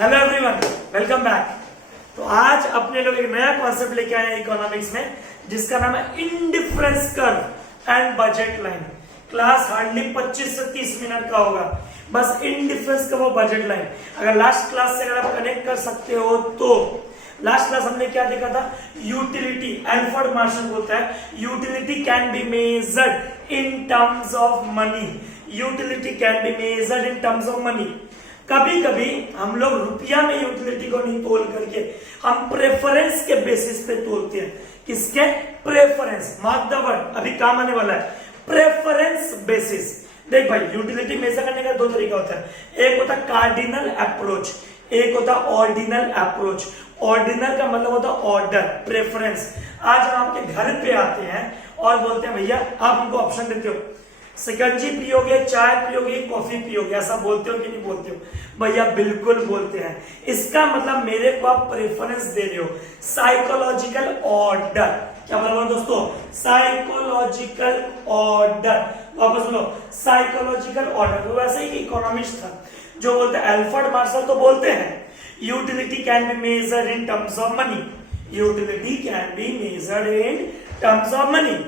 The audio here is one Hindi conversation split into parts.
Hello everyone, welcome back. तो आज अपने लोग एक नया कॉन्सेप्ट लेके आए हैं इकोनॉमिक्स में, जिसका नाम है indifference curve and budget line. Class hardly 25 से 30 मिनट का होगा, बस इंडिफरेंस कर्व और बजट लाइन। अगर लास्ट क्लास से अगर आप कनेक्ट कर सकते हो तो लास्ट क्लास हमने क्या देखा था? यूटिलिटी। एल्फ्रेड मार्शल बोलता है utility can be measured in terms of money. Utility can be measured in terms of money. कभी कभी हम लोग रुपया में यूटिलिटी को नहीं तोल करके हम प्रेफरेंस के बेसिस पे तोलते हैं। किसके? प्रेफरेंस। मार्क द वर्ड, अभी काम आने वाला है। Preference basis. देख भाई, यूटिलिटी मेजर करने का दो तरीका होता है। एक होता है कार्डिनल अप्रोच, एक होता है ऑर्डिनल अप्रोच। ऑर्डिनल का मतलब होता है ऑर्डर, प्रेफरेंस। आज हम आपके घर पे आते हैं और बोलते हैं भैया आप हमको ऑप्शन देते हो, शिकंजी पियोगे, चाय पियोगे, कॉफी पियोगे, ऐसा बोलते हो कि नहीं बोलते हो? भैया बिल्कुल बोलते हैं। इसका मतलब मेरे को आप प्रेफरेंस दे रहे हो। Psychological order. क्या बोला दोस्तों? Psychological order. वापस बोलो, साइकोलॉजिकल ऑर्डर। तो वैसे ही इकोनॉमिस्ट था जो बोलते हैं, एल्फ्रेड मार्शल तो बोलते हैं utility can be measured in terms of money. Utility can be measured in terms of money.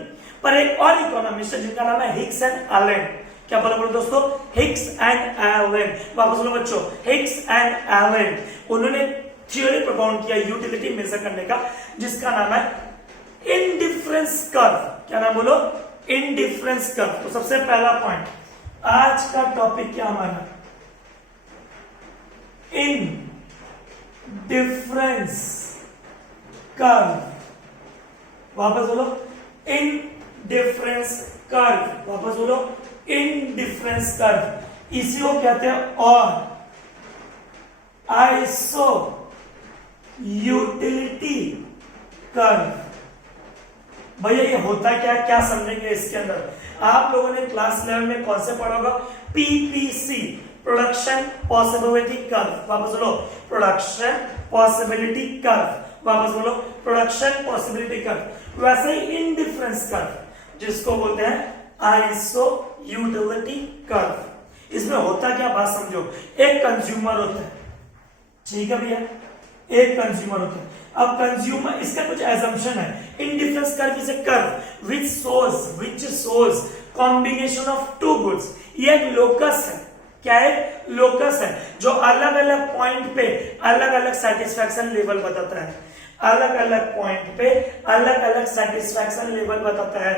पर एक और इकोनॉमिस्ट है जिनका नाम है हिक्स एंड एलन। क्या बोला बोलो दोस्तों? Hicks and Allen. वापस बोलो बच्चों, हिक्स एंड एलन। उन्होंने थ्योरी प्रपोज किया यूटिलिटी मेजर करने का, जिसका नाम है इंडिफरेंस कर्व। क्या नाम बोलो? Indifference curve. तो सबसे पहला पॉइंट आज का टॉपिक क्या हमारा? In difference curve. वापस बोलो, इन डिफरेंस कर्व। वापस बोलो, इन डिफरेंस कर्व। इसी को कहते हैं और आइसो यूटिलिटी कर्व। भैया ये होता क्या, क्या समझेंगे इसके अंदर? आप लोगों ने क्लास 11 में कौन से पढ़ा होगा? PPC, production possibility curve. वापस बोलो, प्रोडक्शन पॉसिबिलिटी कर्व। वापस बोलो, प्रोडक्शन पॉसिबिलिटी कर्व। वैसे ही इंडिफरेंस कर्व, जिसको बोलते हैं आइसो यूटिलिटी कर्व। इसमें होता क्या, बात समझो। एक कंज्यूमर होता है, ठीक है भैया, एक कंज्यूमर होता है। अब कंज्यूमर, इसका कुछ एजम्पशन है। Indifference curve is a curve which shows combination of two goods. ये एक लोकस है। क्या है? लोकस है, जो अलग अलग पॉइंट पे अलग अलग सेटिस्फैक्शन लेवल बताता है। अलग अलग पॉइंट पे अलग अलग सेटिस्फैक्शन लेवल बताता है,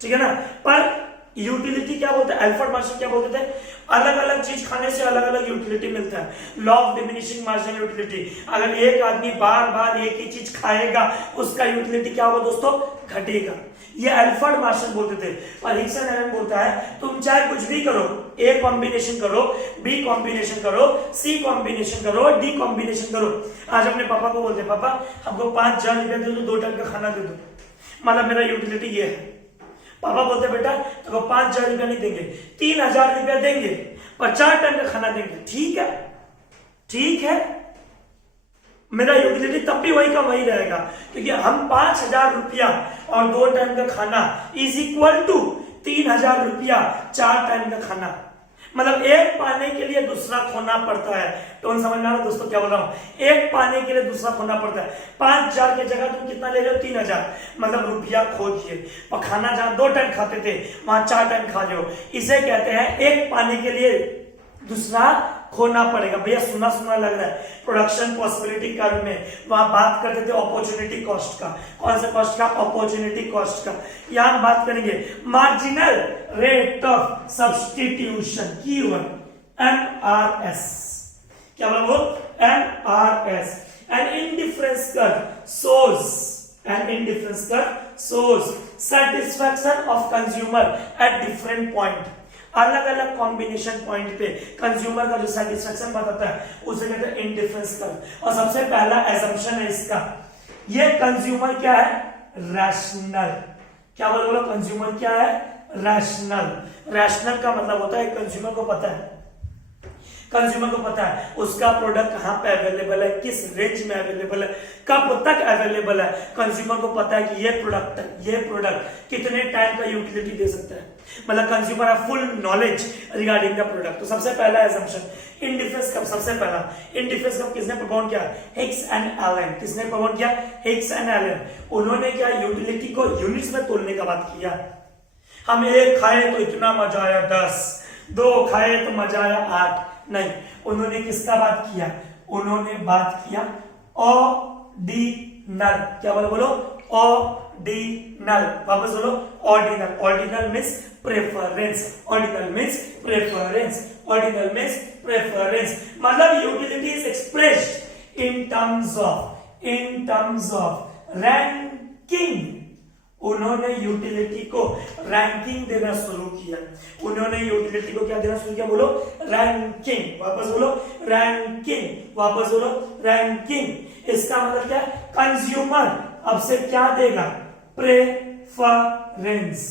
ठीक है ना? पर यूटिलिटी क्या बोलते हैं? एल्फ्रेड मार्शल क्या बोलते थे? अलग अलग चीज खाने से अलग अलग यूटिलिटी मिलता है। Law of diminishing marginal utility. अगर एक आदमी बार बार एक ही चीज खाएगा, उसका यूटिलिटी क्या होगा दोस्तों? घटेगा। ये एल्फ्रेड मार्शल बोलते थे। और हिक्स एंड एलन बोलता है तुम चाहे कुछ भी करो, ए कॉम्बिनेशन करो, बी कॉम्बिनेशन करो, सी कॉम्बिनेशन करो, डी कॉम्बिनेशन करो। आज अपने पापा को बोलते, पापा हमको 5,000 रुपया दे दो, 2 टाइम का खाना दे दो, मतलब मेरा यूटिलिटी ये है। पापा बोलते बेटा तो 5,000 रुपया नहीं देंगे, 3,000 रुपया देंगे, पर 4 टाइम का खाना देंगे। ठीक है, ठीक है, मेरा यूटिलिटी तब भी वही का वही रहेगा, क्योंकि हम 5,000 रुपया और 2 टाइम का खाना इज इक्वल टू 3,000 रुपया 4 टाइम का खाना। मतलब एक पाने के लिए दूसरा खोना पड़ता है। टोन समझ में आ रहा दोस्तों क्या बोल रहा हूं? एक पाने के लिए दूसरा खोना पड़ता है। 5,000 की जगह तुम कितना ले रहे हो? 3,000, मतलब रुपया खो दिए। और खाना जहां 2 टाइम खाते थे वहां 4 टाइम खा रहे हो। इसे कहते हैं एक पाने के लिए दूसरा खोना पड़ेगा। भैया सुना सुना लग रहा है। प्रोडक्शन पॉसिबिलिटी कर्व में वहां बात करते थे अपॉर्चुनिटी कॉस्ट का। कौन सा कॉस्ट का? अपॉर्चुनिटी कॉस्ट का। यहां हम बात करेंगे marginal rate of substitution, keyword MRS। क्या बोला वो? MRS। An indifference curve shows satisfaction of consumer at different point। अलग अलग कॉम्बिनेशन पॉइंट पे कंज्यूमर का जो सेटिस्फेक्शन बताता है उसे कहते हैं इंडिफरेंस कर्व। और सबसे पहला एजम्पशन है इसका, ये कंज्यूमर क्या है? रैशनल। क्या बोलो? कंज्यूमर क्या है? रैशनल। रैशनल का मतलब होता है कंज्यूमर को पता है कंज्यूमर को पता है उसका प्रोडक्ट कहाँ पे अवेलेबल है, किस रेंज में अवेलेबल है, कब तक अवेलेबल है। कंज्यूमर को पता है कि ये प्रोडक्ट कितने टाइम का यूटिलिटी दे सकता है, मतलब कंज्यूमर है full knowledge regarding the product. तो सबसे पहला एजम्पशन इंडिफरेंस कप, सबसे पहला इंडिफरेंस कप किसने प्रपोज किया, हिक्स एंड एलन। किसने प्रपोज किया, हिक्स एंड एलन। उन्होंने क्या यूटिलिटी को यूनिट्स में तोलने का बात किया। हम एक खाए तो इतना मजा आया 10, 2 खाए तो मजा आया 8, नहीं, उन्होंने किसका बात किया, उन्होंने बात किया ऑर्डिनल। क्या बोलो, ऑर्डिनल, वापस बोलो ordinal. Ordinal means preference, ordinal means preference, ordinal means preference. मतलब utility is expressed in terms of ranking. उन्होंने यूटिलिटी को रैंकिंग देना शुरू किया। उन्होंने यूटिलिटी को क्या देना शुरू किया, बोलो रैंकिंग। वापस बोलो रैंकिंग, वापस बोलो रैंकिंग। इसका मतलब क्या, कंज्यूमर अब से क्या देगा, प्रेफरेंस।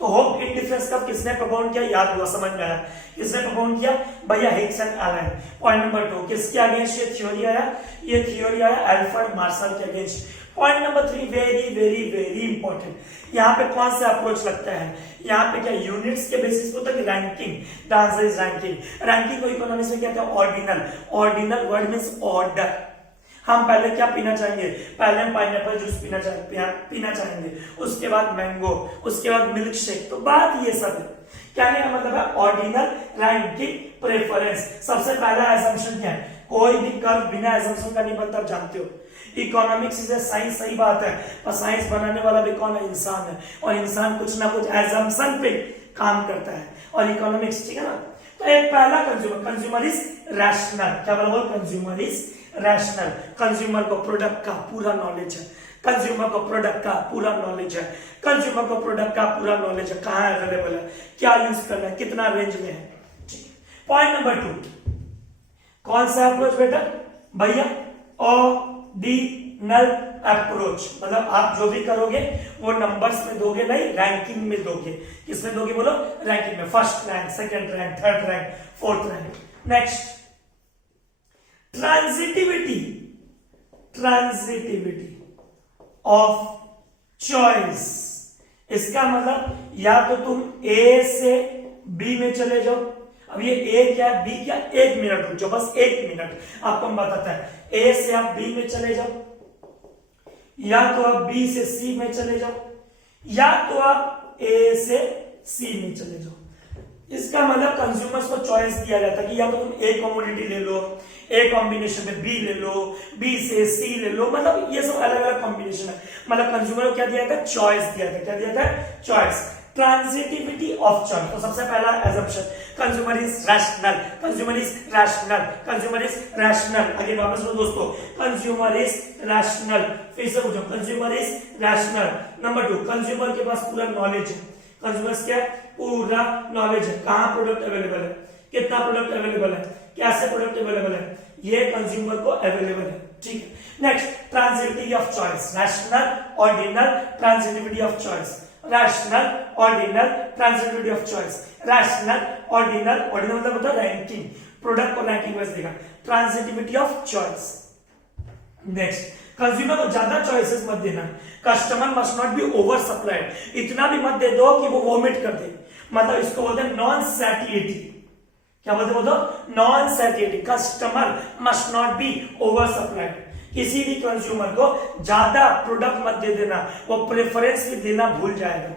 तो होप इंडिफरेंस कब किसने प्रपोज किया, याद हुआ, समझ में आया। किसने प्रपोज किया, भैया Hicks and Allen. Point number 2, किसके अगेंस्ट ये थ्योरी आया, ये थ्योरी आया अल्फ्रेड मार्शल के against. Point number 3 very very very important. यहाँ पे कौन सा अप्रोच लगता है, यहाँ पे क्या यूनिट्स के बेसिस पे होता है, ranking. The answer is ranking. Ranking को इकोनॉमिक्स में क्या कहते हैं, ordinal. Ordinal word means order. हम पहले क्या पीना चाहेंगे, पहले हम पाइनएप्पल जूस पीना चाहेंगे, उसके बाद मैंगो, उसके बाद मिल्क शेक। तो बात ये सब है, कहने का मतलब है ऑर्डिनल, रैंकिंग, प्रेफरेंस। सबसे पहला एजम्पशन क्या है, कोई भी कर्व बिना एजम्पशन का नहीं बनता, आप जानते हो। इकोनॉमिक्स इज साइंस, सही बात है, पर साइंस बनाने वाला भी कौन है, इंसान है, और इंसान कुछ ना कुछ एजम्पशन पे काम करता है, और इकोनॉमिक्स, ठीक है ना। तो एक पहला कंज्यूमर इज रैशनल। क्या बोलो, कंज्यूमर इज रैशनल। कंज्यूमर को प्रोडक्ट का पूरा नॉलेज है, कंज्यूमर को प्रोडक्ट का पूरा नॉलेज है, कंज्यूमर को प्रोडक्ट का पूरा नॉलेज है, कहाँ अवेलेबल है, क्या यूज करना है, कितना रेंज में है। पॉइंट नंबर 2, कौन सा अप्रोच बेटा, भैया ऑर्डिनल अप्रोच। मतलब आप जो भी करोगे वो नंबर्स में दोगे, नहीं रैंकिंग में दोगे। किसमें दोगे, बोलो रैंकिंग में, first rank, second rank, third rank, fourth rank. Next, transitivity of choice. इसका मतलब या तो तुम ए से बी में चले जाओ। अब ये ए क्या है, बी क्या, 1 मिनट रुक जाओ, बस 1 मिनट, आपको हम बताता है। ए से आप बी में चले जाओ, या तो आप बी से सी में चले जाओ, या तो आप ए से सी में चले जाओ। इसका मतलब कंज्यूमर्स को चॉइस दिया जाता है कि या तो तुम ए कमोडिटी ले लो, ए कॉम्बिनेशन में बी ले लो, बी से सी ले लो, मतलब ये सब अलग अलग कॉम्बिनेशन है। मतलब कंज्यूमर को क्या दिया था, चॉइस दिया था। क्या दिया था, चॉइस। Transitivity of choice. तो सबसे पहला assumption, consumer is rational, consumer is rational, consumer is rational. आगे वापस बोलो दोस्तों, कंज्यूमर इज रैशनल। फिर से पूछो, consumer is rational. Number 2, consumer के पास पूरा नॉलेज है। कंज्यूमर्स क्या है, पूरा नॉलेज है, कहाँ प्रोडक्ट अवेलेबल है, कितना प्रोडक्ट अवेलेबल है, कैसे प्रोडक्ट अवेलेबल है, ये कंज्यूमर को अवेलेबल है, ठीक है। Next, transitivity of choice, rational, ordinal, transitivity of choice, rational, ordinal, transitivity of choice, rational, ordinal. Ordinal मतलब होता है रैंकिंग, प्रोडक्ट को रैंकिंग वाइज देगा। Transitivity of choice. Next, consumer को ज्यादा चॉइसेस मत देना। Customer must not be over supplied, इतना भी मत दे दो कि वो वोमिट कर दे। मतलब इसको बोलते हैं नॉन सैटिएटी। क्या बोलते हैं, non satiety. Customer must not be over supplied. किसी भी कंज्यूमर को ज्यादा प्रोडक्ट मत दे देना, वो प्रेफरेंस भी देना भूल जाएगा।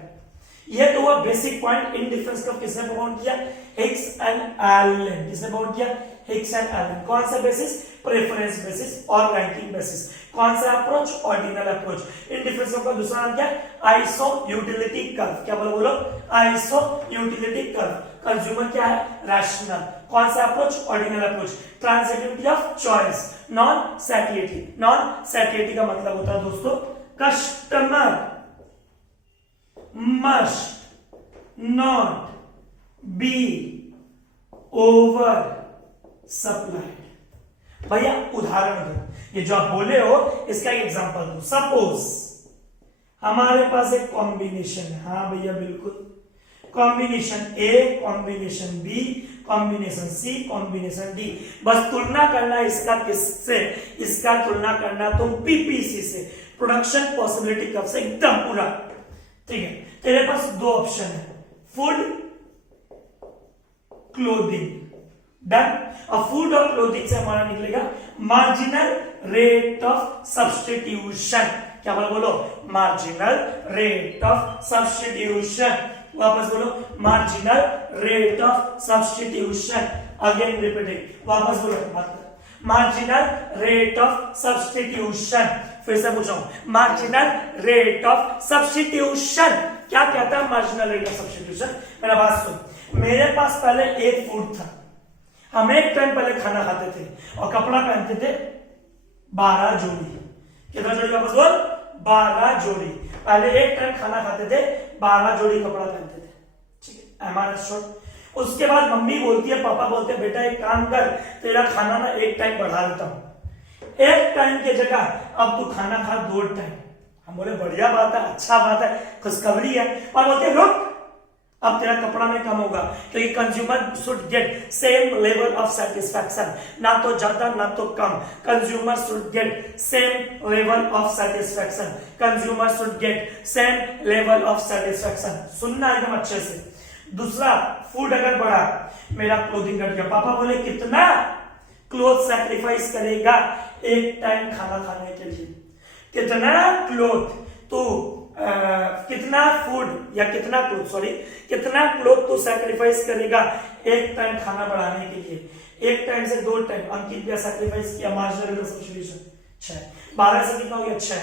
ये तो हुआ बेसिक पॉइंट। इन डिफरेंस का किसने प्रपोज किया, हिक्स एंड एलन। किसने प्रपोज किया, हिक्स एंड एलन। कौन सा बेसिस, प्रेफरेंस बेसिस और रैंकिंग बेसिस। कौन सा approach, ordinal approach. In difference का दूसरा नाम क्या है, आइसो यूटिलिटी कर्व। क्या बोलो, आइसो यूटिलिटी कर्व। कंज्यूमर क्या है, रैशनल। कौन सा approach, ordinal approach. Transitivity of choice, non satiety. Non satiety का मतलब होता है दोस्तों, customer must not be over supplied। भैया उदाहरण दो, ये जो आप बोले हो इसका एक एग्जांपल दो। सपोज हमारे पास एक कॉम्बिनेशन है, हाँ भैया बिल्कुल, कॉम्बिनेशन ए, कॉम्बिनेशन बी, कॉम्बिनेशन सी, कॉम्बिनेशन डी। बस तुलना करना इसका किससे, इसका तुलना करना तुम पीपीसी से, प्रोडक्शन पॉसिबिलिटी कर्व से, एकदम पूरा। ठीक है, तेरे पास दो ऑप्शन है, फूड, क्लोथिंग, डन। अब फूड और क्लोथिंग से हमारा निकलेगा मार्जिनल रेट ऑफ सब्स्टिट्यूशन। क्या बोलो, मार्जिनल रेट ऑफ सब्स्टिट्यूशन। वापस बोलो, marginal rate of substitution. Again repeating, वापस बोलो, मार्जिनल रेट ऑफ सब्स्टिट्यूशन। फिर से पूछो, मार्जिनल रेट ऑफ सब्स्टिट्यूशन क्या कहता है? Marginal rate of substitution. मेरा बात सुन, मेरे पास पहले एक फूड था, हम एक टाइम पहले खाना खाते थे और कपड़ा पहनते थे 12 जोड़ी। कितना जोड़ी? वापस बोल, 12 जोड़ी। पहले एक टाइम खाना खाते थे, 12 जोड़ी कपड़ा पहनते थे। ठीक है, एम आर एस शॉर्ट। उसके बाद मम्मी बोलती है, पापा बोलते हैं, बेटा एक काम कर, तेरा खाना ना एक टाइम बढ़ा देता हूं, एक टाइम की जगह अब तू खाना खा 2 टाइम। हम बोले बढ़िया बात है, अच्छा बात है, खुशखबरी है। और बोलते रुक, अब तेरा कपड़ा में कम होगा, क्योंकि consumer should get same level of satisfaction, ना तो ज्यादा ना तो कम। Consumer should get same level of satisfaction, consumer should get same level of satisfaction. सुनना एकदम अच्छे से। दूसरा, फूड अगर बढ़ा, मेरा क्लोथिंग घट गया। पापा बोले कितना क्लोथ सैक्रिफाइस करेगा एक टाइम खाना खाने के लिए? कितना क्लोथ तो कितना फूड या कितना क्लोथ, सॉरी, कितना क्लोथ तो सैक्रिफाइस करेगा एक टाइम खाना बढ़ाने के लिए? एक टाइम से 2 टाइम। अंकित ने सैक्रिफाइस किया, मार्जिनल रेट ऑफ सब्स्टिट्यूशन 6। 12 से कितना हो गया? 6।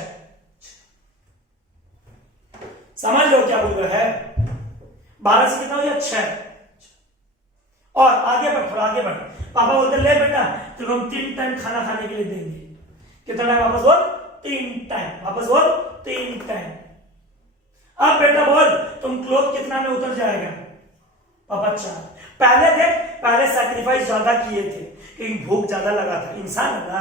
समझ लो क्या बोल रहा है? 12 से कितना हो गया? 6। और आगे बढ़, थोड़ा आगे बढ़। पापा बोलते ले बेटा तो हम 3 टाइम खाना खाने के लिए देंगे। कितना टाइम? वापस बोल, 3 टाइम। वापस बोल, 3 टाइम। अब बेटा बोल, तुम क्लोथ कितना में उतर जाएगा? पापा 4। पहले देख, पहले सैक्रिफाइस ज्यादा किए थे क्योंकि भूख ज्यादा लगा था, इंसान है ना,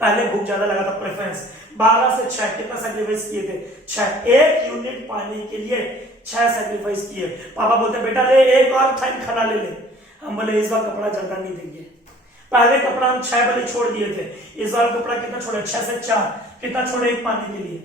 पहले भूख ज्यादा लगा था, प्रेफरेंस। 12 से 6 कितना सैक्रिफाइस किए थे? 6। 1 यूनिट पाने के लिए 6 सैक्रिफाइस किए। पापा बोलते बेटा ले एक और टाइम खाना ले ले। हम बोले इस बार कपड़ा ज्यादा नहीं देंगे। पहले कपड़ा हम 6 बजे छोड़ दिए थे, इस बार कपड़ा कितना छोड़े? 6 से 4। कितना छोड़े? 1 पाने के लिए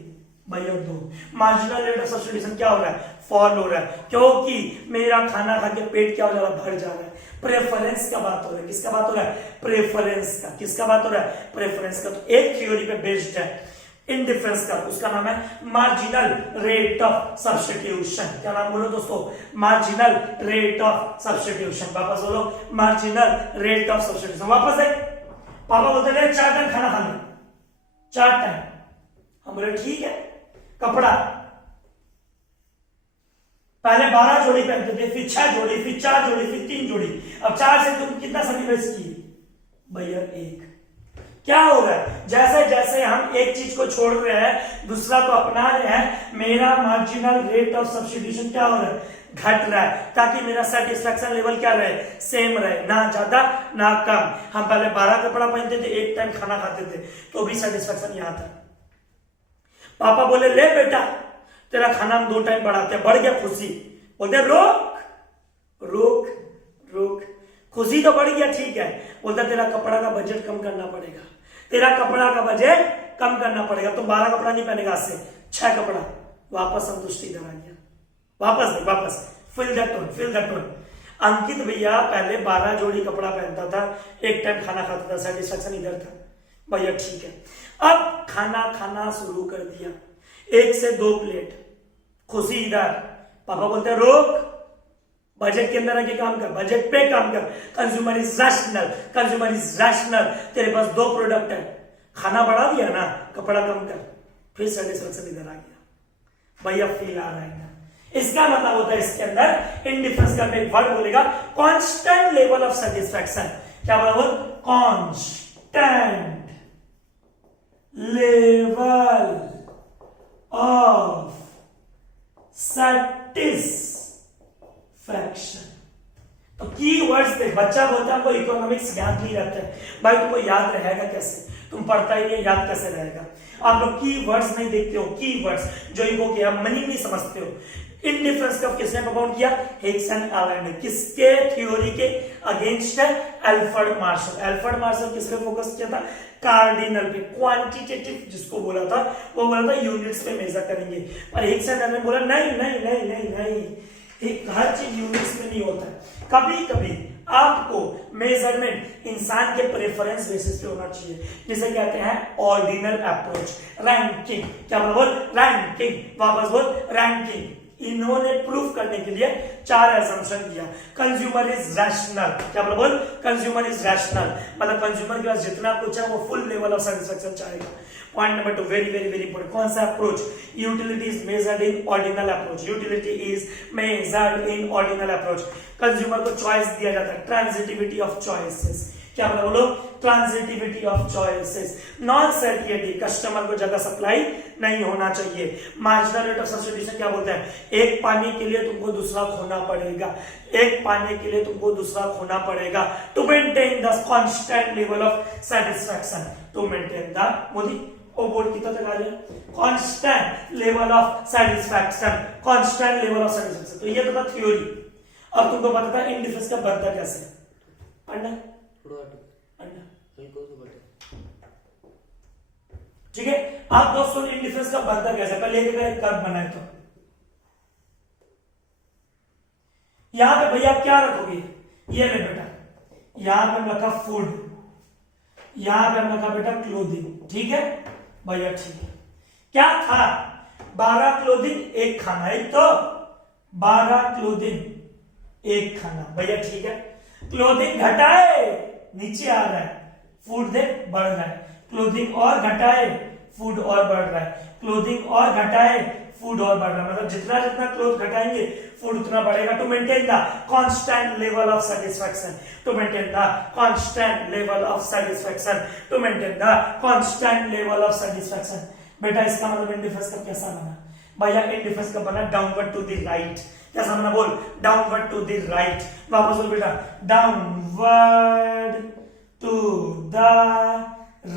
भैया 2। मार्जिनल रेट ऑफ सब्स्टिट्यूशन क्या हो रहा है? फॉल हो रहा है, क्योंकि मेरा खाना खा के पेट क्या हो जा रहा है? भर जा रहा है। प्रेफरेंस का बात हो रहा है, किसका बात हो रहा है? प्रेफरेंस का। किसका बात हो रहा है? प्रेफरेंस का। तो एक थ्योरी पे बेस्ड है इंडिफरेंस का, उसका नाम है मार्जिनल रेट ऑफ सब्स्टिट्यूशन। क्या नाम बोलो दोस्तों? Marginal rate of substitution. वापस बोलो, मार्जिनल रेट ऑफ सब्स्टिट्यूशन। वापस एक, पापा बोलते हैं 4 टाइम खाना खाना, 4 टाइम। हम बोले ठीक है। कपड़ा पहले 12 जोड़ी पहनते थे, फिर 6 जोड़ी, फिर 4 जोड़ी, फिर 3 जोड़ी। अब 4 से तुम कितना सैक्रिफाइस किए? भैया 1। क्या हो रहा है? जैसे जैसे हम एक चीज को छोड़ रहे हैं, दूसरा को अपना रहे हैं, मेरा मार्जिनल रेट ऑफ सब्स्टिट्यूशन क्या हो रहा है? घट रहा है, ताकि मेरा सेटिस्फैक्शन लेवल क्या रहे? सेम रहे, ना ज्यादा ना कम। हम पहले 12 कपड़ा पहनते थे, एक टाइम खाना खाते थे, तो भी सेटिस्फैक्शन यहां था। पापा बोले ले बेटा तेरा खाना हम 2 टाइम बढ़ाते हैं। बढ़ गया, खुशी। बोलते रोक रोक रोक, खुशी तो बढ़ गया, ठीक है। बोलता तेरा कपड़ा का बजट कम करना पड़ेगा, तेरा कपड़ा का बजट कम करना पड़ेगा। तो 12 कपड़ा नहीं पहनेगा, आज से 6 कपड़ा। वापस संतुष्टि इधर आ गया। वापस दे, वापस fill that tone, fill that tone. Ankit भैया पहले 12 जोड़ी कपड़ा पहनता था, एक टाइम खाना खाता था, सेटिस्फैक्शन इधर था। भैया ठीक है। अब खाना खाना शुरू कर दिया, 1 से 2 प्लेट, खुशी इधर। पापा बोलते हैं रोक, बजट के अंदर आके काम कर, बजट पे काम कर। Consumer is rational, consumer is rational. तेरे पास 2 प्रोडक्ट है, खाना बढ़ा दिया ना, कपड़ा कम कर, फिर सेटिस्फैक्शन इधर आ गया। भैया फील आ रहा है ना? इसका मतलब होता है इसके अंदर इंडिफरेंस का एक वर्ड बोलेगा, कांस्टेंट लेवल ऑफ सेटिस्फैक्शन। क्या बोला? Constant level of satisfaction. तो की वर्ड्स देख, बच्चा बोलता है हमको इकोनॉमिक्स याद नहीं रहता है। भाई तुमको याद रहेगा कैसे? तुम पढ़ता ही नहीं, याद कैसे रहेगा? आप लोग की वर्ड्स नहीं देखते हो, की वर्ड्स जो इनको क्या मीनिंग नहीं समझते हो। इंडिफरेंस कफ किसने प्रपोज किया? हिग्स एंड एलन ने। किसके थ्योरी के अगेंस्ट है? Alfred Marshall. एल्फ्रेड मार्शल किस पे फोकस किया था? कार्डिनल पे। क्वांटिटेटिव जिसको बोला था वो बोला था यूनिट्स पे मेजर करेंगे, पर हिग्स एंड एलन ने बोला नहीं नहीं नहीं नहीं नहीं, हर चीज यूनिट्स में नहीं होता है। कभी कभी आपको मेजरमेंट इंसान के प्रेफरेंस बेसिस पे होना चाहिए, जिसे कहते हैं ऑर्डिनल अप्रोच, रैंकिंग। क्या बोल? रैंकिंग। वापस बोल, रैंकिंग। इन्होंने प्रूफ करने के लिए 4 असम्पशन दिया। Consumer is rational. क्या बोल? कंज्यूमर इज रैशनल, मतलब कंज्यूमर के पास जितना कुछ है वो फुल लेवल ऑफ सेटिस्फेक्शन चाहेगा। Point number 2, very very very important. कौन सा approach? Utility is measured in ordinal approach. Utility is measured in ordinal approach. Consumer को चॉइस दिया जाता है, ट्रांजिटिविटी ऑफ चॉइसेस। क्या बोलो? Transitivity of choices. Non satiety, customer को ज्यादा सप्लाई नहीं होना चाहिए। मार्जिनल रेट ऑफ सब्स्टिट्यूशन क्या बोलते हैं? एक पाने के लिए तुमको दूसरा खोना पड़ेगा, एक पाने के लिए तुमको दूसरा खोना पड़ेगा। To maintain the constant level of satisfaction, to maintain the मोदी ओ बोर्ड कितना तक आ जाए? Constant level of satisfaction, constant level of satisfaction. तो ये तो था थ्योरी। अब तुमको पता था इंडिफरेंस का बनता कैसे? पढ़ना ठीक है। आप दोस्तों इंडिफरेंस का बनता कैसे? पहले एक कर्व बनाए तो यहां पे भैया क्या रखोगे? ये ले बेटा, यहां पे हम रखा फूड, यहां पे हम रखा बेटा क्लोथिंग। ठीक है भैया, ठीक है। क्या था? 12 क्लोथिंग एक खाना, एक तो 12 क्लोथिंग एक खाना भैया, ठीक है। क्लोथिंग घटाए, नीचे आ रहा है, फूड दे बढ़ रहा है। क्लोथिंग और घटाए, फूड और बढ़ रहा है। क्लोथिंग और घटाए, फूड और बढ़ रहा है। मतलब जितना जितना क्लोथ घटाएंगे फूड उतना बढ़ेगा। To maintain the constant level of satisfaction, to maintain the constant level of satisfaction, to maintain the constant level of satisfaction. बेटा इसका मतलब इंडिफरेंस का कैसा बना? भैया इंडिफरेंस का बना डाउनवर्ड टू द राइट। कैसा बना? बोल, डाउनवर्ड टू द राइट। वापस बोल बेटा, डाउनवर्ड टू द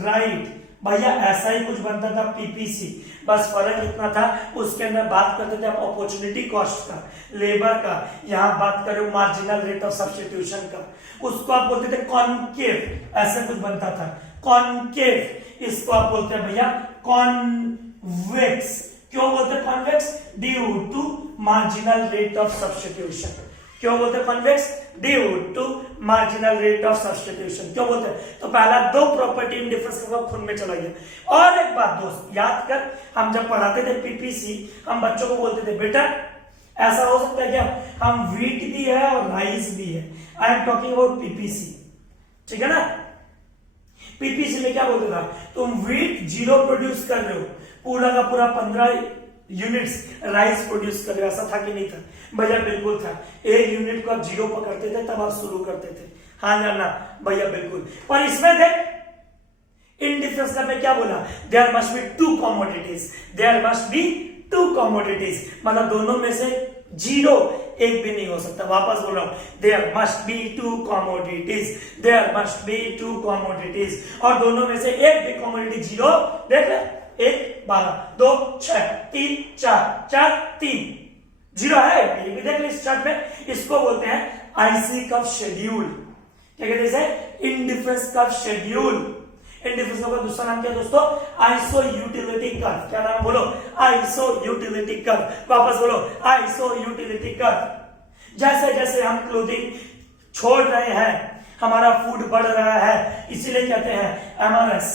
राइट। भैया ऐसा ही कुछ बनता था पीपीसी, बस फर्क इतना था उसके अंदर बात करते थे आप अपॉर्चुनिटी कॉस्ट का, लेबर का, यहां बात करें मार्जिनल रेट ऑफ सब्स्टिट्यूशन का। उसको आप बोलते थे कॉनकेव, ऐसे कुछ बनता था कॉनकेव। इसको आप बोलते हैं भैया कॉन्वेक्स। क्यों बोलते हैं convex? Due to marginal rate of substitution. क्यों बोलते हैं convex? Due to marginal rate of substitution. क्यों बोलते हैं? तो पहला 2 प्रॉपर्टी इंडिफरेंस का खून में चला गया। और एक बात दोस्त याद कर, हम जब पढ़ाते थे पीपीसी हम बच्चों को बोलते थे बेटा ऐसा हो सकता है क्या? हम व्हीट भी है और राइस भी है। I am talking about PPC, ठीक है ना। पीपीसी में क्या बोलते था? तुम व्हीट 0 प्रोड्यूस कर रहे हो, पूरा का पूरा 15 यूनिट्स राइस प्रोड्यूस कर रहे हो। ऐसा था कि नहीं था? भैया बिल्कुल था। 1 यूनिट को आप 0 पकड़ते थे तब आप शुरू करते थे। हाँ जानना भैया बिल्कुल। पर इसमें देख इंडिफरेंस में क्या बोला? There must be 2 commodities, there must be 2 commodities. मतलब दोनों में से 0 एक भी नहीं हो सकता। वापस बोल रहा हूं, there must be 2 commodities, there must be 2 commodities. और दोनों में से एक भी कमोडिटी 0 देख ले, 1 12 2 6 3 4 4 3 0 है। ये भी देख लो इस चार्ट में। इसको बोलते हैं आईसी कर्व शेड्यूल। क्या कहते हैं? Indifference curve schedule. Indifference curve का दूसरा नाम क्या है दोस्तों? Iso utility curve. क्या नाम बोलो? Iso utility curve. वापस बोलो, आइसो यूटिलिटी कर्व। जैसे जैसे हम क्लोथिंग छोड़ रहे हैं हमारा फूड बढ़ रहा है, इसीलिए कहते हैं एमआरएस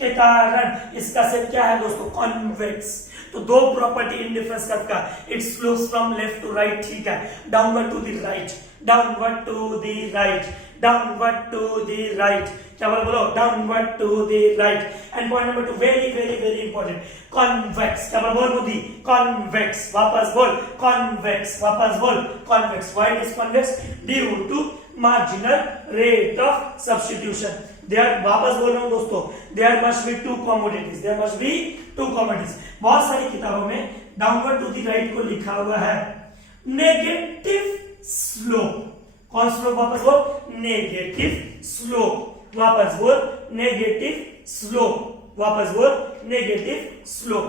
के कारण इसका सेप क्या है दोस्तों? कॉन्वेक्स। तो 2 प्रॉपर्टी इंडिफरेंस कर्व का, it slopes from left to right, ठीक है, downward to the right, downward to the right, downward to the right. क्या बोलो? Downward to the right. And point number 2 very very very important, convex. क्या बोल मोदी? कॉन्वेक्स। वापस बोल, कॉन्वेक्स। वापस बोल, convex. Why is convex? Due to marginal rate of substitution. There, वापस बोल रहा हूं दोस्तों, there must be 2 commodities, there must be 2 commodities. बहुत सारी किताबों में डाउनवर्ड टू द राइट को लिखा हुआ है नेगेटिव स्लोप। कौन स्लोप? वापस बोल, नेगेटिव स्लोप। वापस बोल, नेगेटिव स्लोप। वापस बोल, नेगेटिव स्लोप।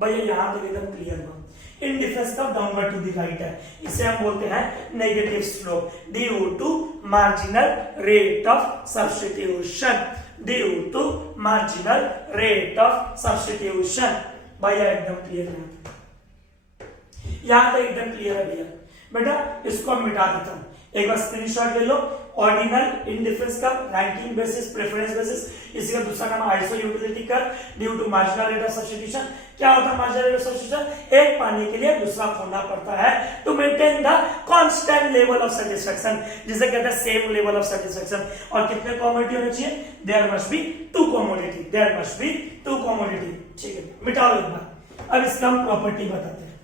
भैया यहां तक एकदम क्लियर हुआ। Indifference curve downward to the right है, इसे हम बोलते हैं negative slope due to marginal rate of substitution, due to marginal rate of substitution. भैया एकदम क्लियर है, यहां तक एकदम क्लियर है भैया। बेटा इसको हम मिटा देता हूं, एक बार स्क्रीनशॉट ले लो। Ordinal indifference curve, ranking basis, preference basis, इसी का दूसरा नाम iso utility curve due to marginal rate of substitution. क्या होता है मार्जिनल रेट ऑफ सब्स्टिट्यूशन? एक पाने के लिए दूसरा खोना पड़ता है to maintain the constant level of satisfaction, जिसे कहते हैं सेम लेवल ऑफ सेटिस्फैक्शन। और कितने कमोडिटी होने चाहिए? There must be two commodity, there must be two commodity. ठीक है, मिटाओ एक बार। अब इसका हम प्रॉपर्टी बताते हैं,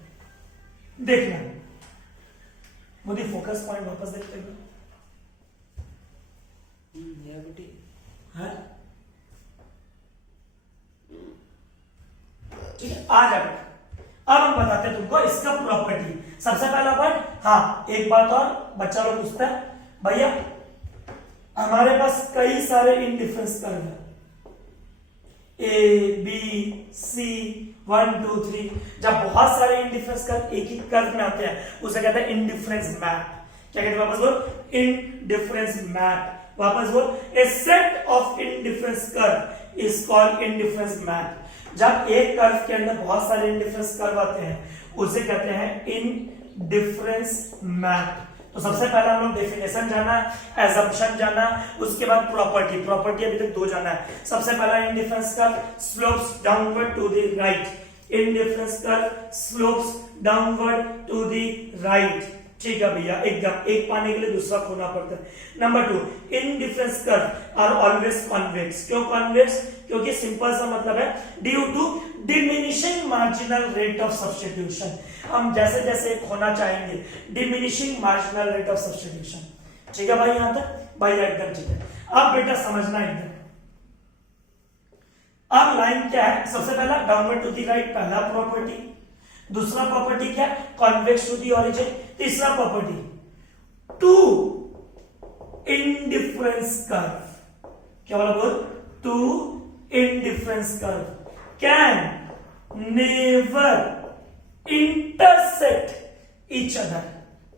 देखना मुझे फोकस पॉइंट वापस देखते हैं। ठीक है, आ जाएगा। अब हम बताते हैं तुमको इसका प्रॉपर्टी। सबसे पहला पॉइंट, हाँ एक बात और बच्चा लोग पूछता है, भैया हमारे पास कई सारे इंडिफरेंस कर्व है, ए बी सी 1 2 3। जब बहुत सारे इंडिफरेंस कर्व एक ही कर्व में आते हैं उसे कहते हैं इंडिफरेंस मैप। क्या कहते हैं? वापस बोल, इंडिफरेंस मैप। वापस बोल, a set of indifference curve is called indifference map. जब एक कर्व के अंदर बहुत सारे इंडिफरेंस कर्व आते हैं उसे कहते हैं इंडिफरेंस मैप। तो सबसे पहला हम लोग डेफिनेशन जाना, एजम्पशन जाना, उसके बाद प्रॉपर्टी। प्रॉपर्टी अभी तक दो जाना है। सबसे पहला indifference curve slopes downward to the right, indifference curve slopes downward to the right. ठीक है भैया, एकदम एक पाने के लिए दूसरा खोना पड़ता है। Number 2, indifference curve are always convex. क्यों कॉन्वेक्स? क्योंकि सिंपल सा मतलब है due to diminishing marginal rate of substitution. हम जैसे जैसे खोना चाहेंगे, diminishing marginal rate of substitution. ठीक है भाई, यहां तक भैया एकदम ठीक है। अब बेटा समझना एकदम, अब लाइन क्या है? सबसे पहला डाउनवर्ड टू द राइट, पहला प्रॉपर्टी। दूसरा प्रॉपर्टी क्या? Convex to the origin. तीसरा प्रॉपर्टी टू इंडिफरेंस कर्व। क्या बोला बोल? Two indifference curve can never intersect each other.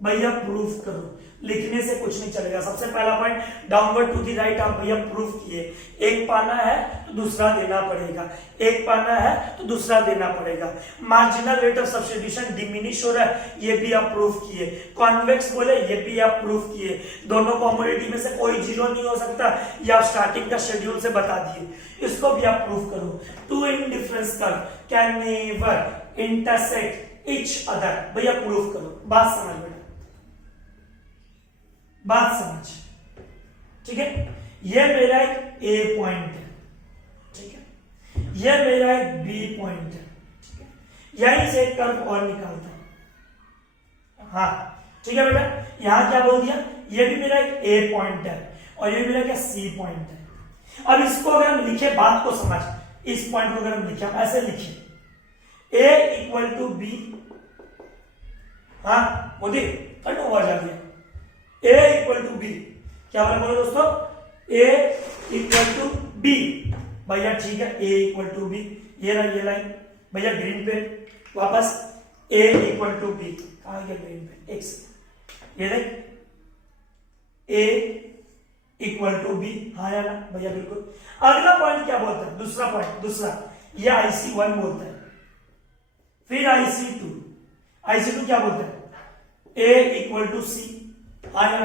भैया प्रूफ करो, लिखने से कुछ नहीं चलेगा। सबसे पहला point downward to the right, आप भैया प्रूफ किए। एक पाना है तो दूसरा देना पड़ेगा, एक पाना है तो दूसरा देना पड़ेगा। Marginal rate of substitution diminish हो रहा है, ये भी आप प्रूफ किए। कॉन्वेक्स बोले, ये भी आप प्रूफ किए। दोनों कॉमोडिटी में से कोई जीरो नहीं हो सकता, ये आप स्टार्टिंग का शेड्यूल से बता दिए, इसको भी आप प्रूफ करो। Two indifference curve can never intersect each other. भैया प्रूफ करो, बात समझ में, बात समझ। ठीक है, यह मेरा एक ए पॉइंट है, ठीक है, यह मेरा एक बी पॉइंट है, ठीक है, यहीं से एक कर्व और निकालता हूं। हाँ ठीक है बेटा, यहां क्या बोल दिया? यह भी मेरा एक ए पॉइंट है और यह भी मेरा क्या सी पॉइंट है। अब इसको अगर हम लिखे, बात को समझ, इस पॉइंट को अगर हम लिखे, हम ऐसे लिखे ए इक्वल टू बी। हाँ मोदी कट ओवर जा गया, ए इक्वल टू बी। क्या बोले दोस्तों? ए इक्वल टू बी। भैया ठीक है, ए इक्वल टू बी, ये रहा ये लाइन। भैया ग्रीन पे वापस, ए इक्वल टू बी। कहा गया ग्रीन पे? एक सेकंड, ये देख, ए इक्वल टू बी। हाँ या ना भैया? बिल्कुल। अगला पॉइंट क्या बोलता है? दूसरा पॉइंट, दूसरा, ये IC1 बोलता है, फिर IC2। IC2 क्या बोलता है? ए इक्वल टू सी। आया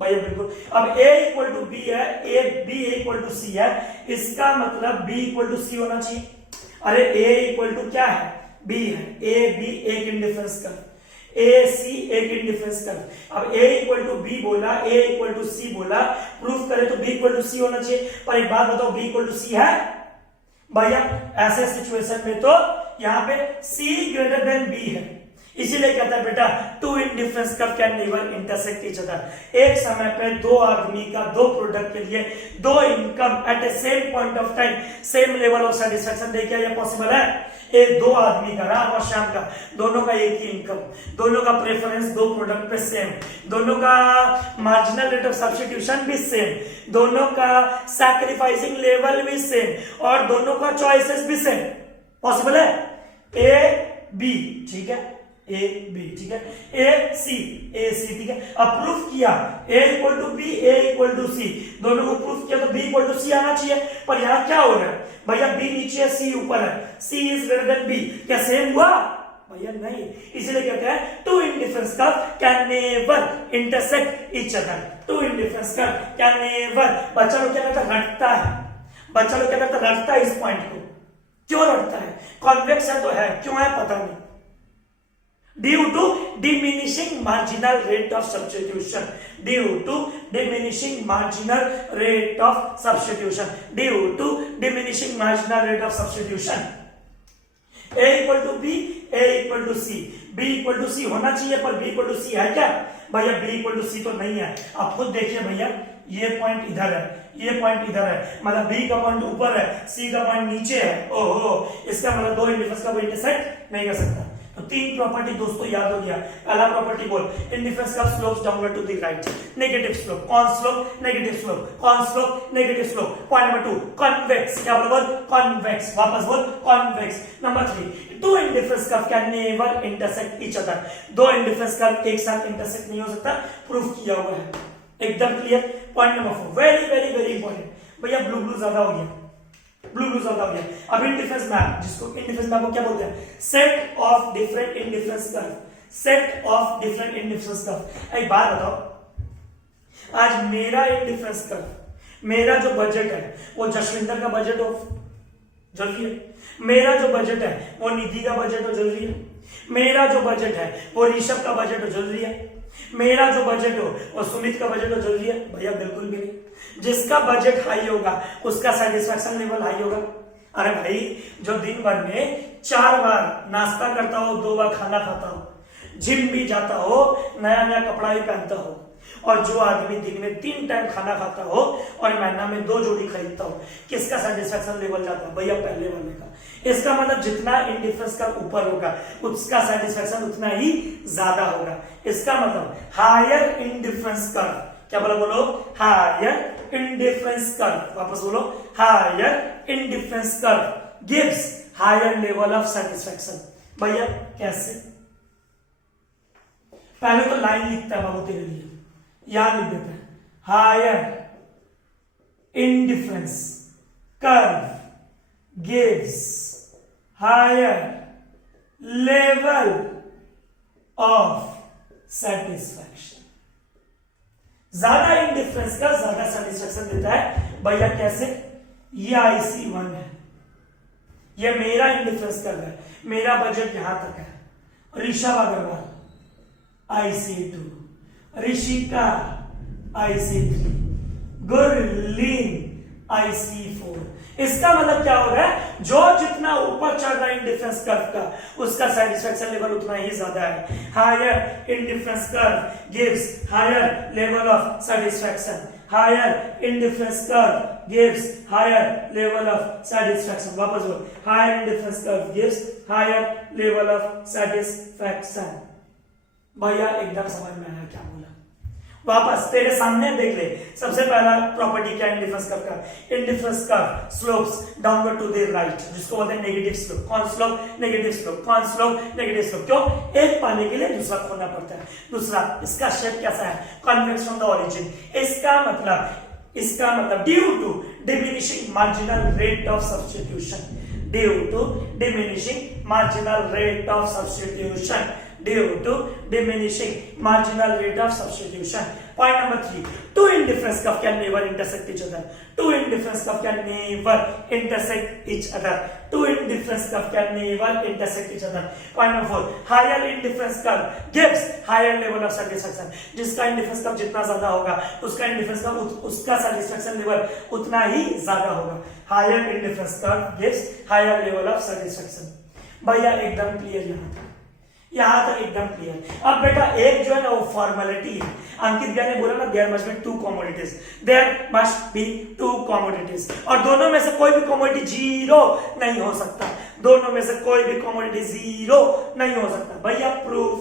भैया? बिल्कुल। अब a इक्वल टू बी है, a b इक्वल टू सी है, इसका मतलब b इक्वल टू सी होना चाहिए। अरे a इक्वल टू क्या है? b है। a b एक इंडिफरेंस कर्व, a c एक इंडिफरेंस कर्व। अब a इक्वल टू b बोला, a इक्वल टू सी बोला, प्रूफ करे तो b इक्वल टू सी होना चाहिए। पर एक बात बताओ, b इक्वल टू सी है? भैया ऐसे सिचुएशन में तो यहां पे c ग्रेटर देन b है, इसीलिए कहता है बेटा two indifference curve can never intersect each other. एक समय पे दो आदमी का, दो प्रोडक्ट के लिए दो income at a same point of time, same level of satisfaction दे, क्या ये पॉसिबल है? एक दो आदमी का, रात और शाम का, दोनों का एक ही इनकम, दोनों का प्रेफरेंस दो प्रोडक्ट पे सेम, दोनों का मार्जिनल रेट ऑफ सब्स्टिट्यूशन भी सेम, दोनों का सैक्रिफाइसिंग लेवल भी सेम और दोनों का चॉइसेस भी सेम। पॉसिबल है? ए बी, ठीक है, ए बी, ठीक है, ए सी ठीक है। अब प्रूफ किया A equal to B, A equal to C, दोनों को प्रूफ किया तो बी इक्वल टू सी आना चाहिए, पर यहां क्या हो रहा है भैया, बी नीचे है सी ऊपर है, C is greater than B, क्या सेम हुआ भैया, नहीं, इसलिए कहते हैं two indifference curve can never intersect each other, two indifference curve can never, बच्चा लोग क्या करता है, रटता है, बच्चा लोग क्या करता है, रटता है इस पॉइंट को, क्यों रटता है, कॉन्वेक्स है तो है, क्यों है पता नहीं, due to diminishing marginal rate of substitution, due to diminishing marginal rate of substitution, due to diminishing marginal rate of substitution, a equal to b, a equal to c, b equal to c होना चाहिए, पर b equal to c है क्या भैया, b equal to c तो नहीं है। आप खुद देखिए भैया, ये पॉइंट इधर है, ये पॉइंट इधर है, मतलब b का पॉइंट ऊपर है, c का पॉइंट नीचे है, ओहो, इसका मतलब दो इंडिफरेंस का वो इंटरसेक्ट नहीं कर सकता। तो तीन प्रॉपर्टी दोस्तों याद हो गया। पहला प्रॉपर्टी बोल, इंडिफरेंस का slope downward to the right, negative slope, कौन स्लोप, नेगेटिव स्लोप, कौन slope, negative slope. Point number 2 convex, क्या बोल, कॉन्वेक्स, वापस बोल convex. Number 3 two indifference curve can never intersect each other, दो इंडिफरेंस कर्व एक साथ इंटरसेक्ट नहीं हो सकता, प्रूफ किया हुआ है, एकदम clear. Point number 4 very very very important भैया, ब्लू ब्लू ज्यादा हो गया, ब्लू ब्लू ज्यादा हो गया। अब इंडिफरेंस मैप, जिसको इंडिफरेंस मैप को क्या बोलते हैं, set of different indifference curve, set of different indifference curve. एक बात बताओ, आज मेरा इंडिफरेंस कर्व, मेरा जो बजट है वो जसविंदर का बजट हो जल्दी है, मेरा जो बजट है वो निधि का बजट हो जल्दी है, मेरा जो बजट है वो ऋषभ का बजट हो जल्दी है, मेरा जो बजट हो वो सुमित का बजट हो जल्दी है भैया, बिल्कुल भी नहीं। जिसका बजट हाई होगा उसका सेटिस्फैक्शन लेवल हाई होगा। अरे भाई, जो दिन भर में 4 बार नाश्ता करता हो, 2 बार खाना खाता हो, जिम भी जाता हो, नया नया कपड़ा भी पहनता हो, और जो आदमी दिन में 3 टाइम खाना खाता हो और महीना में 2 जोड़ी खरीदता हो, किसका सेटिस्फैक्शन लेवल जाता है भैया, पहले वाले का। इसका मतलब जितना इंडिफरेंस का ऊपर होगा उसका सेटिस्फैक्शन उतना ही ज्यादा होगा। इसका मतलब हायर इंडिफरेंस कर्व, क्या बोला, बोलो हायर इंडिफरेंस कर्व, वापस बोलो higher indifference curve gives higher level of satisfaction. भैया कैसे, पहले तो लाइन लिखता है बाबू तेरे लिए, याद लिख देते हैं, higher indifference curve gives higher level of satisfaction. ज्यादा इंडिफरेंस का ज्यादा सेटिस्फैक्शन देता है भैया, कैसे, ये IC1 है, ये मेरा इंडिफरेंस कर्व है, मेरा बजट यहां तक है, Rishabh Agarwal IC2, Rishika IC3, Gurleen IC4। इसका मतलब क्या हो रहा है, जो जितना ऊपर चढ़ रहा है इंडिफरेंस कर्व का उसका सेटिस्फैक्शन लेवल उतना ही ज्यादा है। Higher indifference curve gives higher level of satisfaction, higher indifference curve gives higher level of satisfaction, वापस बोल, higher indifference curve gives higher level of satisfaction. भैया एकदम समझ में आया क्या बोला, वापस तेरे सामने देख ले। सबसे पहला प्रॉपर्टी क्या इंडिफरेंस कर्व का, indifference curve slopes downward to the right, जिसको बोलते हैं नेगेटिव स्लोप। कौन स्लोप, नेगेटिव स्लोप, कौन स्लोप, नेगेटिव स्लोप। क्यों, एक पाने के लिए दूसरा खोना पड़ता है। दूसरा, इसका शेप कैसा है, कॉन्वेक्स फ्रॉम द ओरिजिन। इसका मतलब due to diminishing marginal rate of substitution, due to diminishing marginal rate of substitution, due to diminishing marginal rate of substitution. Point number 3, two indifference curve can never intersect each other, two indifference curve can never intersect each other, two indifference curve can never intersect each other. Point number 4, higher indifference curve gives higher level of satisfaction, जिसका indifference curve जितना ज्यादा होगा उसका indifference curve उसका satisfaction level उतना ही ज्यादा होगा। higher indifference curve gives higher level of satisfaction। भैया एकदम क्लियर यहां तक एकदम क्लियर। अब बेटा एक जो है ना वो फॉर्मेलिटी है, अंकित भैया ने बोला ना there must be 2 commodities, there must be 2 commodities, और दोनों में से कोई भी कमोडिटी जीरो नहीं हो सकता, दोनों में से कोई भी कमोडिटी जीरो नहीं हो सकता। भैया proof.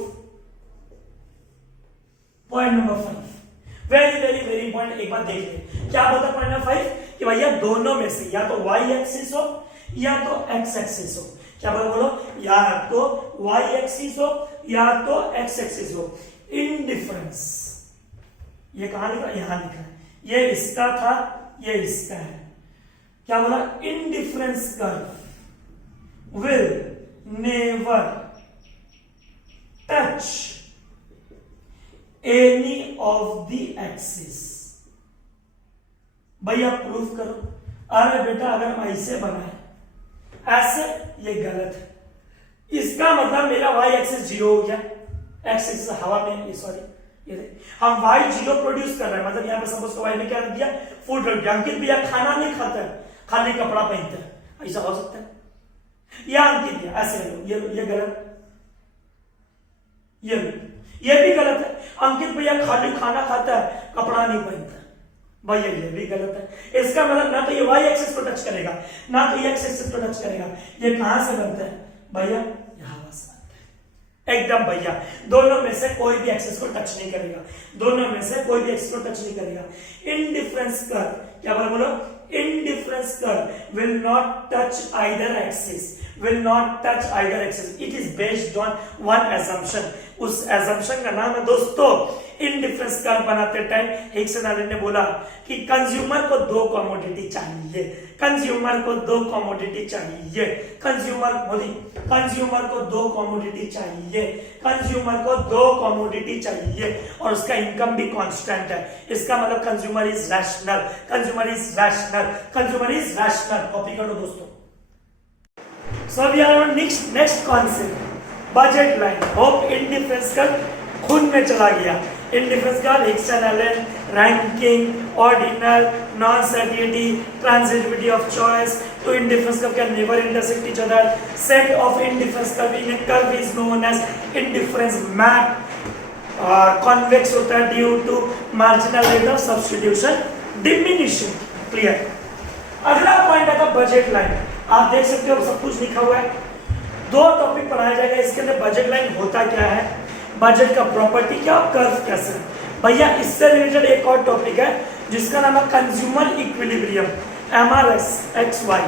Point number 5 very very very important, एक बार देख ले क्या बोलता है पॉइंट नंबर 5 कि भैया दोनों में से या तो y एक्सिस हो या तो x एक्सिस हो, क्या बोलो, या तो y एक्सिस हो या तो एक्स एक्सिस हो। इंडिफरेंस ये कहां लिखा, यहां लिखा है, ये इसका था, ये इसका है। क्या बोला, indifference curve will never touch any of the axis. भैया प्रूफ करो। अरे बेटा अगर हम ऐसे बनाए ऐसे, ये गलत है। इसका मतलब मेरा वाई एक्सिस 0 हो गया, एक्स एक्सिस हवा में, सॉरी हम वाई 0 प्रोड्यूस कर रहे हैं, मतलब यहाँ पे सपोज वाई ने क्या दिया, फूड रख दिया। अंकित भैया खाना नहीं खाता है, खाली कपड़ा पहनता है, ऐसा हो सकता है? या अंकित भैया ऐसे ये गलत, ये भी गलत है। अंकित भैया खाली खाना खाता है, कपड़ा नहीं पहनता, भैया ये भी गलत है। इसका मतलब ना तो ये वाई एक्सिस को टच करेगा, ना तो ये एक्स एक्सिस को टच करेगा। ये कहां से बनता है भैया, यहां से बनता है एकदम भैया। दोनों में से कोई भी एक्सिस को टच नहीं करेगा, दोनों में से कोई भी एक्सिस को टच नहीं करेगा। इनडिफरेंस कर्व, क्या बोलो, indifference curve will not touch either axis, will not touch either axis. It is based on one assumption. उस assumption का नाम है दोस्तों indifference curve। बनाते टाइम हिग्स एंड एलन ने बोला कि कंज्यूमर को 2 कमोडिटी चाहिए, कंज्यूमर को 2 कमोडिटी चाहिए, कंज्यूमर को 2 कमोडिटी चाहिए, कंज्यूमर को 2 कमोडिटी चाहिए, और उसका इनकम भी कांस्टेंट है। इसका मतलब consumer is rational, consumer is rational, consumer is rational. Copy करो दोस्तों। So we are on next concept, budget line. Hope indifference का खून में चला गया। इंडिफरेंस का Hicks and Allen, ranking, ordinal, non satiety, transitivity of choice. तो indifference curve can never intersect each other. Set of indifference curve in a curve is known as indifference map. Convex होता है due to marginal rate of substitution diminishing. Clear. अगला पॉइंट आता है बजट लाइन। आप देख सकते हो सब कुछ लिखा हुआ है। 2 टॉपिक पढ़ाया जाएगा इसके अंदर। बजट लाइन होता क्या है, बजट का प्रॉपर्टी क्या, कर्व कैसे। भैया इससे रिलेटेड एक और टॉपिक है जिसका नाम है कंज्यूमर इक्विलिब्रियम, MRXY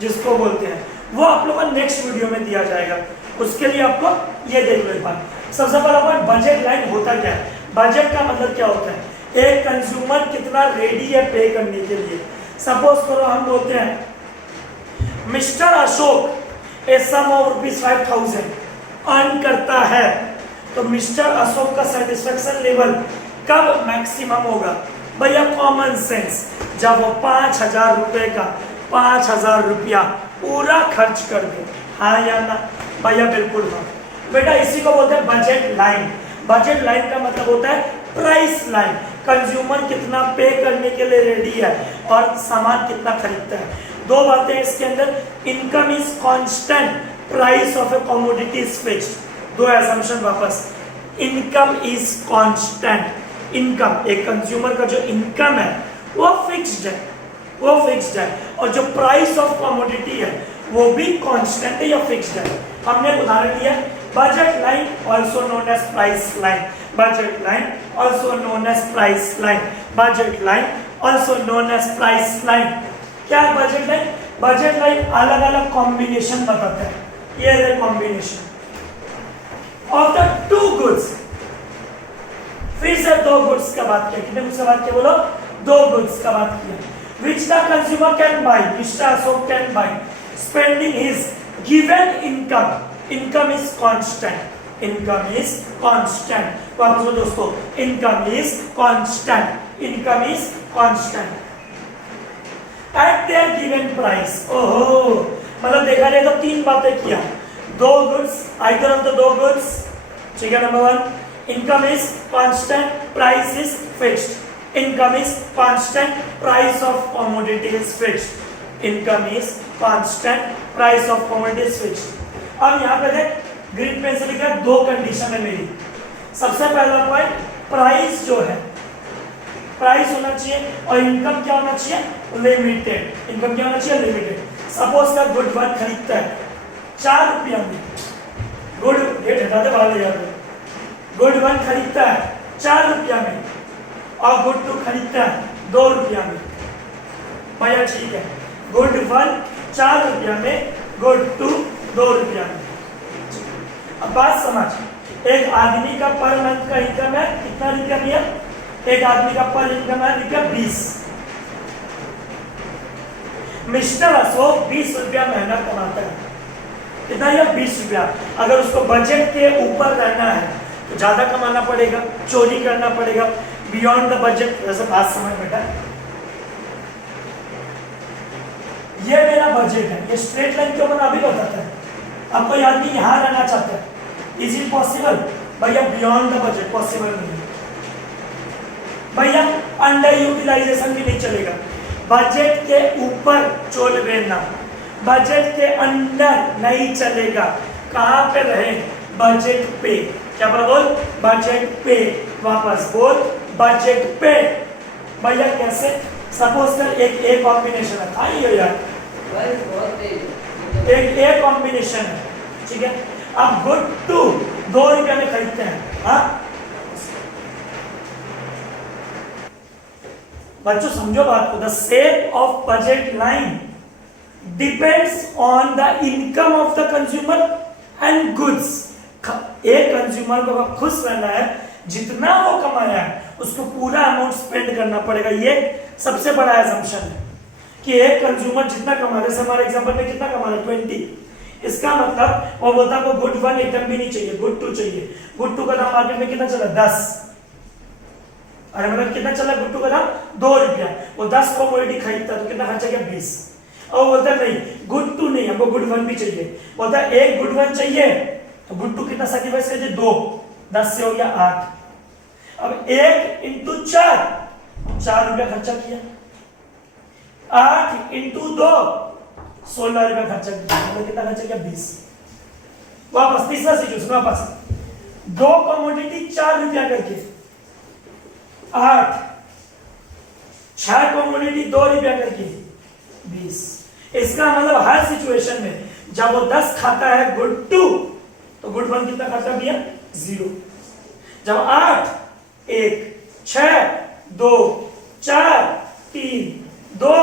जिसको बोलते हैं, वो आप लोगों को नेक्स्ट वीडियो में दिया जाएगा। उसके लिए आपको ये देख लो एक बार। सबसे पहला पॉइंट, बजट लाइन होता क्या है। बजट का मतलब क्या होता है, एक कंज्यूमर कितना रेडी है पे करने के लिए। सपोज करो हम बोलते हैं mister Ashok a sum of ₹5,000 earn करता है, तो मिस्टर अशोक का सेटिस्फेक्शन लेवल कब मैक्सिमम होगा भैया, कॉमन सेंस, जब वो 5,000 रुपए का 5,000 रुपया पूरा खर्च कर दे। हाँ या ना भैया, बिल्कुल हाँ बेटा। इसी को बोलते हैं बजट लाइन। बजट लाइन का मतलब होता है प्राइस लाइन, कंज्यूमर कितना पे करने के लिए रेडी है और सामान कितना खरीदता है। 2 बातें इसके अंदर, income is constant, price of A commodity is fixed. 2 assumption वापस, इनकम इज कांस्टेंट, इनकम एक कंज्यूमर का जो इनकम है वो फिक्स्ड है, वो फिक्स्ड है, और जो प्राइस ऑफ कमोडिटी है वो भी कांस्टेंट है या फिक्स्ड है। हमने उदाहरण दिया budget line also known as price line, budget line also known as price line, budget line also known as price line. क्या है बजट लाइन? बजट लाइन अलग अलग कॉम्बिनेशन बताता है। ये है कॉम्बिनेशन ऑफ द 2 गुड्स। फिर से 2 गुड्स का बात किया, कितने गुड्स का बात किया बोलो, 2 गुड्स का बात किया। Which the consumer can buy, Mr. Ashok can buy, spending his given income. Income is constant. Income is constant. वापस बोलो दोस्तों, income is constant. Income is constant. At their given price. ओहो, मतलब देखा जाए तो 3 बातें किया। 2 goods, either of the 2 goods. ठीक है, number 1, income is constant, price is fixed. Income is constant, price of commodity is fixed. Income is constant, price of commodity is fixed. अब यहाँ पे देख ग्रीन पेन से लिखा है 2 कंडीशन है मेरी। सबसे पहला पॉइंट, प्राइस जो है, प्राइस होना चाहिए और इनकम क्या होना चाहिए, लिमिटेड। इनकम क्या होना चाहिए, लिमिटेड। सपोज का गुड 1 खरीदता है 4 रुपया में, गुड रेट हटा दे बाहर ले जाते हैं। गुड 1 खरीदता है 4 रुपया में और गुड 2 खरीदता है 2 रुपया में। भैया ठीक है, गुड 1 4 रुपया में, गुड 2 2 रुपया में। अब बात समझ, एक आदमी का पर मंथ का इनकम है कितना रुपया भैया? एक आदमी का पर इनकम है रुपया 20। मिस्टर अशोक 20 रुपया महीना कमाता है। कितना? या 20 रुपया। अगर उसको बजट के ऊपर रहना है तो ज्यादा कमाना पड़ेगा, चोरी करना पड़ेगा, बियॉन्ड द बजट। वैसे बात समझ बेटा, ये मेरा बजट है, ये स्ट्रेट लाइन क्यों बना अभी बताता है। अब कोई आदमी यहां रहना चाहता है, इज इट पॉसिबल? भैया बियॉन्ड द बजट पॉसिबल नहीं। भैया अंडर यूटिलाइजेशन भी नहीं चलेगा। बजट के ऊपर चोल लेना, बजट के अंदर नहीं चलेगा। कहां पे रहे? बजट पे। क्या बोल? बजट पे। वापस बोल, बजट पे। भैया कैसे? सपोज कर एक ए कॉम्बिनेशन है, आइए यार, एक ए कॉम्बिनेशन है, ठीक है। अब गुड टू 2 रुपया में खरीदते हैं, हाँ बच्चों समझो बात को। The shape of budget line depends on the income of the consumer and goods. एक कंज्यूमर को अगर खुश रहना है, जितना वो कमाया है उसको पूरा अमाउंट स्पेंड करना पड़ेगा। ये सबसे बड़ा एजम्पशन है कि एक कंज्यूमर जितना कमा रहे, जैसे हमारे एग्जांपल में कितना कमा रहे 20, इसका मतलब वो बोलता है गुड 1 एकदम भी नहीं चाहिए, गुड 2 चाहिए। गुड 2 का दाम मार्केट में कितना चला? 10। अरे मतलब कितना चला गुड 2 का दाम? 2 रुपया। वो 10 कमोडिटी खरीदता तो कितना खर्चा गया? 20। और बोलता नहीं गुड 2 नहीं, हमको गुड 1 भी चाहिए। बोलता है एक गुड 1 चाहिए तो गुड 2 कितना सैक्रिफाइस कीजिए? 2। 10 से हो गया 8। अब 1 इंटू 4 रुपया खर्चा किया। 8 इंटू 2 16 रुपया खर्चा किया। मतलब कितना खर्चा किया? 20। वापस तीसरा सिचुएशन, वापस 2 कमोडिटी 4 रुपया करके 8, 6 कमोडिटी 2 रुपया करके 20। इसका मतलब हर सिचुएशन में जब वो 10 खाता है गुड 2 तो गुड 1 कितना खर्चा किया? 0। जब 8 1 6 2 4 3 2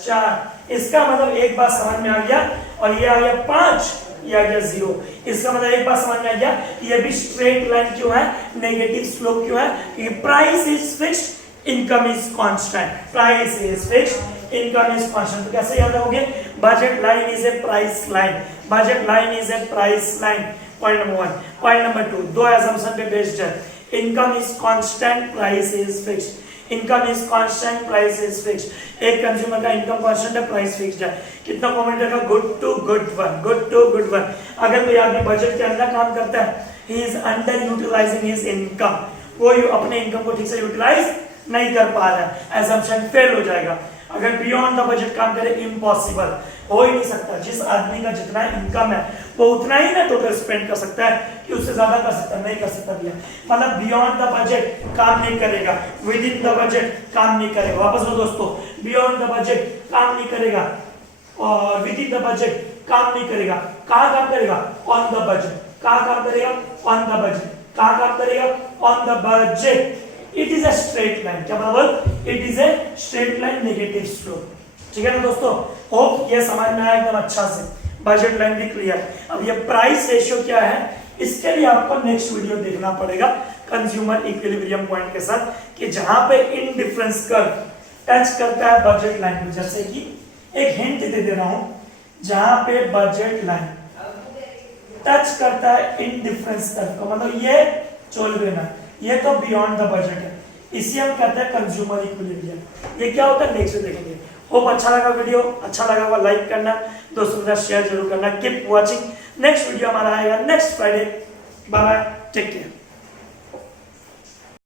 4, इसका मतलब एक बात समझ में आ गया। और ये आ गया 5, ये आ गया 0। इसका मतलब एक बात समझ में आ गया, ये भी स्ट्रेट लाइन क्यों है, नेगेटिव स्लोप क्यों है? ये price is fixed, income is constant. Price is fixed, income is constant. तो कैसे याद रखोगे? Budget line is a price line, budget line is a price line. Point number 1। Point number 2, 2 assumption पे बेस्ड है। Income is constant, price is fixed. Income is constant, price is fixed. एक कंज्यूमर का इनकम कांस्टेंट है, प्राइस फिक्स्ड है। कितना कमेंट का? Good 2 good 1, good 2 good 1। अगर कोई आदमी बजट के अंदर काम करता है, he is under utilising his income, वो अपने इनकम को ठीक से यूटिलाइज नहीं कर पा रहा है, एजम्पशन फेल हो जाएगा। अगर बियॉन्ड द बजट काम करे, इम्पॉसिबल, हो ही नहीं सकता। जिस आदमी का जितना इनकम है वो उतना ही ना टोटल स्पेंड कर सकता है, कि उससे ज्यादा कर सकता है? नहीं कर सकता भैया। मतलब बियॉन्ड द बजट काम नहीं करेगा, विद इन द बजट काम नहीं करेगा। वापस बोलो दोस्तों, बियॉन्ड द बजट काम नहीं करेगा और विद इन द बजट काम नहीं करेगा। कहां काम करेगा? On the budget. कहां काम करेगा? On the budget. कहां काम करेगा? On the budget. It is a straight line. क्या मतलब? It is a straight line, negative slope. ठीक है ना दोस्तों? होप ये समझ में आया एकदम अच्छा से। बजट लाइन भी क्लियर। अब ये प्राइस रेशियो क्या है, इसके लिए आपको नेक्स्ट वीडियो देखना पड़ेगा कंज्यूमर इक्विलिब्रियम पॉइंट के साथ, कि जहां पे इंडिफरेंस कर्व टच करता है बजट लाइन को। जैसे कि एक हिंट दे दे रहा हूं, जहां पे बजट लाइन टच करता है इंडिफरेंस कर्व को, मतलब ये चोल लेना, ये तो बियॉन्ड द बजट है, इसी हम कहते हैं कंज्यूमर इक्विलिब्रियम। ये क्या होता है नेक्स्ट देखेंगे। होप अच्छा लगा वीडियो, अच्छा लगा हुआ लाइक करना, दोस्तों के साथ शेयर जरूर करना। कीप वॉचिंग, नेक्स्ट वीडियो हमारा आएगा next Friday. Bye bye, take care.